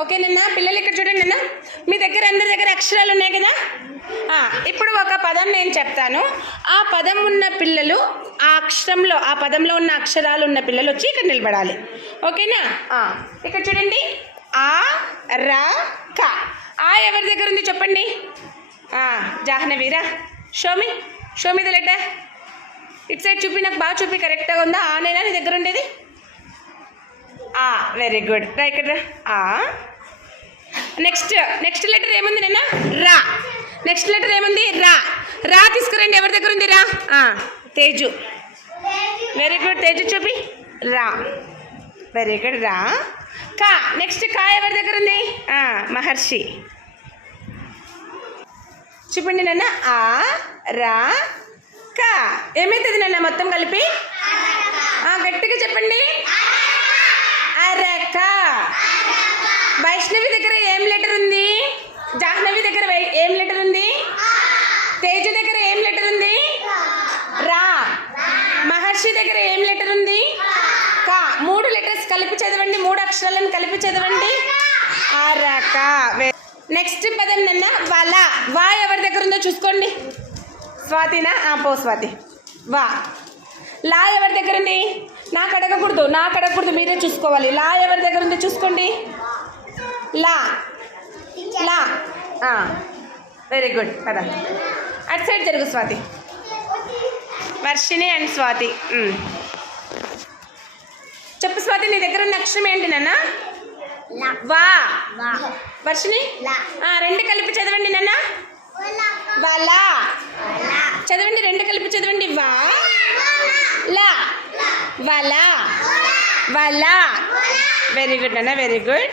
ఓకేనన్నా పిల్లలు ఇక్కడ చూడండి అన్న, మీ దగ్గర అందరి దగ్గర అక్షరాలు ఉన్నాయి కదా. ఇప్పుడు ఒక పదం నేను చెప్తాను, ఆ పదం ఉన్న పిల్లలు ఆ అక్షరంలో ఆ పదంలో ఉన్న అక్షరాలు ఉన్న పిల్లలు వచ్చి ఇక్కడ నిలబడాలి. ఓకేనా? ఇక్కడ చూడండి, ఆ రా క. ఆ ఎవరి దగ్గర ఉంది చెప్పండి. జాహ్నవీరా, షోమి ద లెటర్. ఇటు సైడ్ చూపి, నాకు బాగా చూపి, కరెక్ట్గా ఉందా? ఆనేనా నీ దగ్గర ఉండేది? Very good. రా ఇక్కడ. నెక్స్ట్ లెటర్ ఏముంది నాన్న? రా. నెక్స్ట్ లెటర్ ఏముంది? రా తీసుకురండి. ఎవరి దగ్గర ఉంది రా? తేజు. Very good. తేజు చూపి. రా. Very good. రా. కా. నెక్స్ట్ కా ఎవరి దగ్గర ఉంది? మహర్షి. చూపండి నాన్న. ఆ రా కా. ఏమవుతుంది నాన్న మొత్తం కలిపి? గట్టిగా చెప్పండి. అరక. వైష్ణవి దగ్గర ఏం లెటర్ ఉంది? జాహ్నవి దగ్గర ఏం లెటర్ ఉంది? తేజు దగ్గర ఏం లెటర్ ఉంది? రా. మహర్షి దగ్గర ఏం లెటర్ ఉంది? కా. 3 లెటర్స్ కలిపి చదవండి, 3 అక్షరాలను కలిపి చదవండి. అరక. నెక్స్ట్ పదం నన్న వల. వా ఎవరి దగ్గర ఉందో చూసుకోండి. స్వాతినా? పో స్వాతి. వా. లా ఎవరి దగ్గర ఉంది? నాకు అడగకూడదు, మీరే చూసుకోవాలి. లా ఎవరి దగ్గర ఉందో చూసుకోండి. లా. Very good. కదా అటు సైడ్ జరుగు స్వాతి. వర్షిణి అండ్ స్వాతి. చెప్పు స్వాతి, నీ దగ్గర ఉన్న అక్షరం ఏంటి నాన్న? వా. వర్షిణి 2 కలిపి చదవండి నాన్న. వలా. చదవండి, 2 కలిపి చదవండి. వా లా. వలా. వెరీ గుడ్ నాన్న, వెరీ గుడ్.